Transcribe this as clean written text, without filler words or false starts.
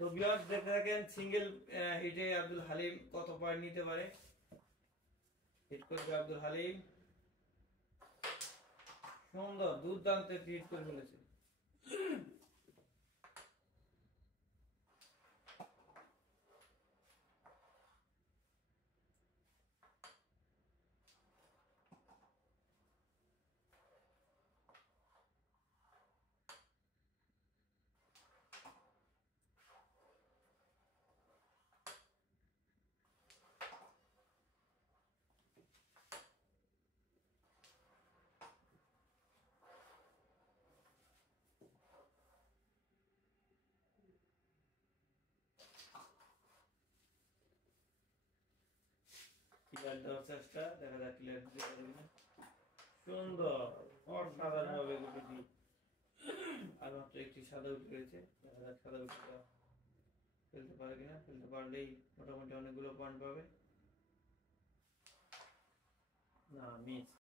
তো ভিউয়ার্স দেখতে থাকেন সিঙ্গেল হিটে আব্দুল হালিম কত পয়েন্ট নিতে পারে। হিট করবে আব্দুল হালিম, সুন্দর দুর্দান্ত একটি হিট করে ফেলেছে। ক্লিয়ার দেওয়ার চেষ্টা, দেখা যাক ক্লিয়ার দিতে পারে কিনা। সুন্দর অসাধারণ ভাবে গুটিটি আর মাত্র একটি সাদা উঠে রয়েছে, দেখা যাক সাদা উঠিটা ফেলতে পারে কিনা। ফেলতে পারলেই মোটামুটি অনেকগুলো পয়েন্ট পাবে। না, মিস।